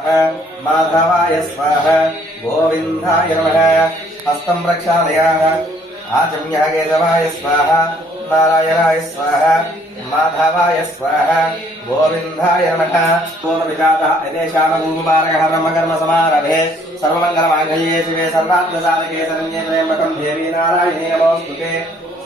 माधवाय स्वाहा, गोविन्दाय नमः। हस्तं प्रक्षालयाः आचम्यः केशवाय स्वाहा, नारायणाय स्वाहा, माधवाय स्वाहा, गोविन्दाय नमः। पूर्णविजातः यतेषामकुङ्कुमारकः ब्रह्मकर्मसमारभे, सर्वमङ्गलमाङ्गल्ये शिवे सर्वार्थसाधके शरण्ये त्र्यम्बकं देवी नारायणे नमोऽस्तुते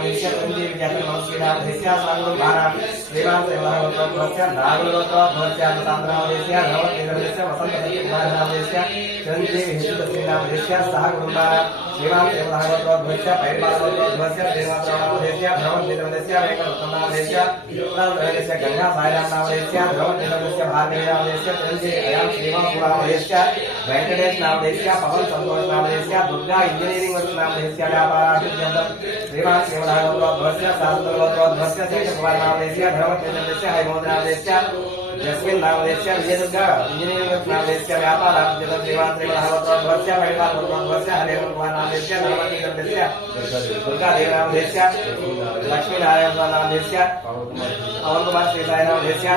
नारीविष्णुधर्मनामदेस्य व्यापार अभिज्ञतं श्रीमान् श्रीमदागोत्रोद्भवस्य भावमुद्रमुद्रोद्भवस्य मुरलीकृष्णनामदेस्य धर्मकेन्द्रस्य मौलिकादेवनामदेस्य तञ्जीविद्यार्थनमस्कृनामदेस्य साङ्गुरुभारा श्रीमान् श्रीमदागोत्रोद्भवस्य नागलोत्रोद्भवस्य तान्द्रामदेस्य धर्मकेन्द्रस्य वसन्तकुमारनामदेस्य चिरञ्जीविहितुलक्ष्मीनामदेस्य सह कुटुम्बाः श्रीमान् श्रीमदागोत्रोद्भवस्य पैर्बालगोत्रोद्भवस्य श्रीनिवासरावणामदेस्य धर्मकेन्द्रस्य वेङ्कटनामदेस्य युक्तान्तरस्य गङ्गासायरामनामदेस्य धर्मकेन्द्रस्य भारतीयनामदेस्य चिरञ्जीवि अयां श्रीमापुरामदेस्य वेङ्कटेश पवन सन्तोष नामदेस्य दुर्गा इंजीनियरिंग वर्ष नामदेस्य व्यापाराभिज्ञातं श्रीमान् श्रीमदागोत्रोद्भवस्य शास्त्रगोत्रोद्भवस्य शेषकुमार नामदेस्य धर्मकेन्द्रस्य हैमोदनामदेस्य यस्मिन् नामदेस्य विजयदुर्गा इंजीनियरिंग व्यापाराभिज्ञातं श्रीमान् श्रीमदागोत्रोद्भवस्य वैपालगोत्रोद्भवस्य हरिकुमार नामदेस्य धर्मकेन्द्रस्य दुर्गादेवनामदेस्य लक्ष्मीनारायणनामदेस्य पवनकुमार श्रीसायनामदेस्य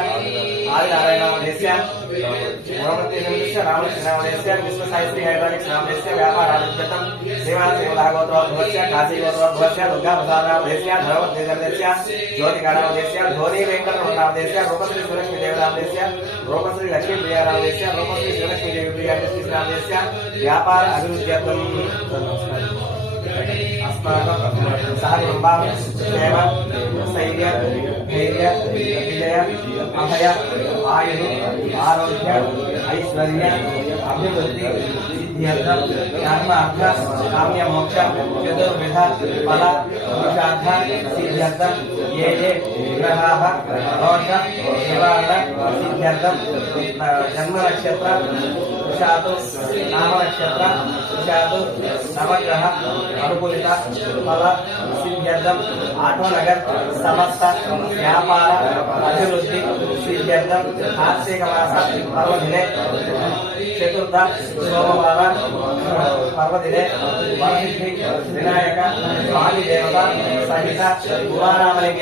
आदिनारायणनामदेस्य मोहम्मदेशस्य रामकृष्णनामदेस्य विश्वसाहित्री हाइड्रोलिक्स नामदेस्य व्यापाराभिज्ञातं श्रीमान् श्रीमदागोत्रोद्भवस्य काशीगोत्रोद्भवस्य दुर्गाप्रसादनामदेस्य धर्मकेन्द्रस्य ज्योतिकानामदेस्य धोनी वेङ्कटरमणनामदेस्य रूपश्री सुलक्ष्मीदेवनामदेस्य रूपश्री लक्ष्मीप्रियानामदेस्य रूपश्री सुलक्ष्मीदेवीप्रिया नामदेस्य व्यापार अभिवृद्ध्यर्थं अस्माकं सहकुटुम्बां क्षेम स्थैर्य धैर्य विजय अभय आयुः आरोग्य ऐश्वर्य अभिवृद्धि सिद्ध्यर्थ धर्मार्थ काम्यमोक्ष चतुर्विध फल पुरुषार्थ सिद्ध्यर्थ ये ये ग्रहाः दोष निवारण सिद्ध्यर्थं जन्मनक्षत्र वृषातु नामनक्षत्र वृषातु नवग्रह अनुकूलित फल सिद्ध्यर्थम आठोनगर समस्त व्यापार अभिवृद्धि सिद्ध्यर्थम कार्तिक मास पर्वदिने चतुर्थ सोमवार पर्वदिने वरसिद्धि विनायक स्वामी देवता सहित कुमारामलिंगेश्वर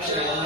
Sure.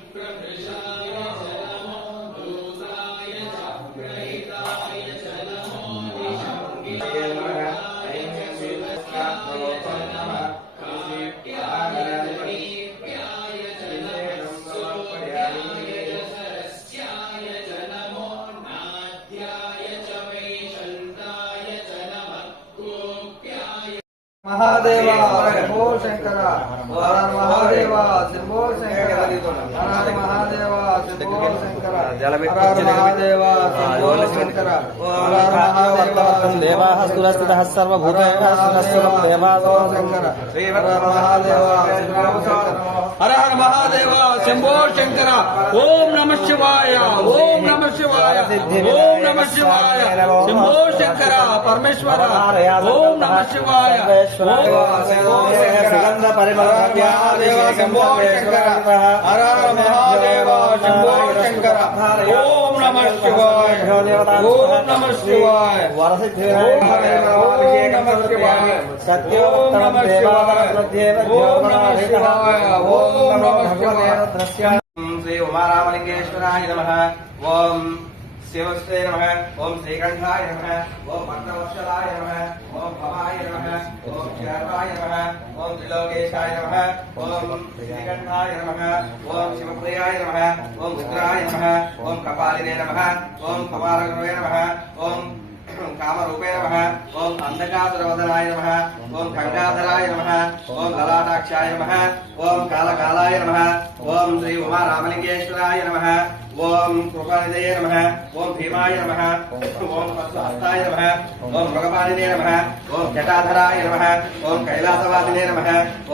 महादेव त्रिभुवन शंकर महादेव त्रिभुवन शंकर हर महादेव शंकर हर महादेव शंकर हर महादेव हर महादेव त्रिभुवन शंकर शंभो शंकर ओम नम शिवाय ओम नम शिवाय ओम नम शिवाय शंभो शंकर परमेश्वर। ओम नमः शिवाय। ओम शिवस्ते नमः ओम श्रीकंठाय नमः ओम भक्तवत्सलाय नमः ओम भवाय नमः ओम शर्वाय नमः ओम त्रिलोकेशाय नमः ओम श्रीकंठाय नमः ओम शिवप्रियाय नमः ओम रुद्राय नमः ओम कपालिने नमः ओम कपालगुरवे नमः ओम कामरूपे नमः ओम अन्धकासुरवदनाय नमः ओम गङ्गाधराय नमः ओम ललाटाक्षाय नमः ओम कालकालाय नमः ओम श्री उमा रामलिङ्गेश्वराय नमः ஓம் கிருபாநிதய நம ஓம் பீமாய நம ஓம் ஹஸ்தாய நம ஓம் மகபாலினே நம ஓம் ஜட்டாதராய நம ஓம் கைலாசவாசினே நம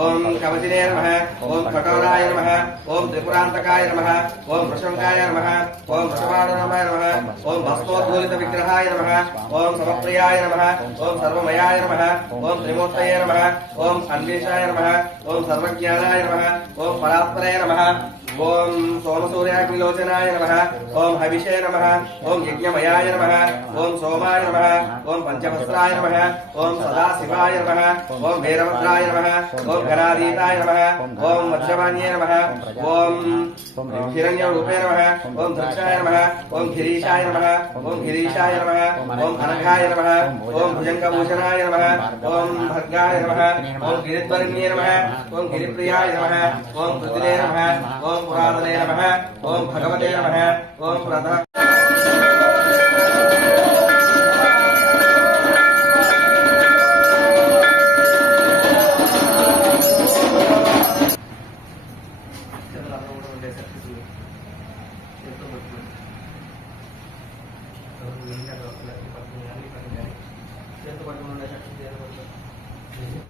ஓம் கவசினே நம ஓம் கடோராய நம ஓம் திரிபுராந்தகாய நம ஓம் ரிஷங்காய நம ஓம் ரிஷபாடனமாய நம ஓம் பஸ்மோத்பூரித விக்கிரகாய நம ஓம் சமப்பிரியாய நம ஓம் சர்வமயாய நம ஓம் திரிமூர்த்தய நம ஓம் அன்வேஷாய நம ஓம் சர்வஜானாய நம ஓம் பராத்பரய நம ओम सोम सूर्याग्निलोचनाय नमः ओम हविषे नमः ओम यज्ञमयाय नमः ओम सोमाय नमः ओम पंचवस्त्राय नमः ओम सदाशिवाय नमः ओम वीरभद्राय नमः ओम घनाधीताय नमः ओम मध्यमान्ये नमः ओम हिरण्यरूपे नमः ओम दृक्षाय नमः ओम गिरीशाय नमः ओम गिरीशाय नमः ओम अनघाय नमः ओम भुजंगभूषणाय नमः ओम भर्गाय नमः ओम गिरिध्वर्ण्ये नमः ओम गिरिप्रियाय नमः ओम पृथिवे नमः ओम గిరిధ్వరిణ్యే నమ ఓం గిరిప్రియాయ నమ ఓం పృథివే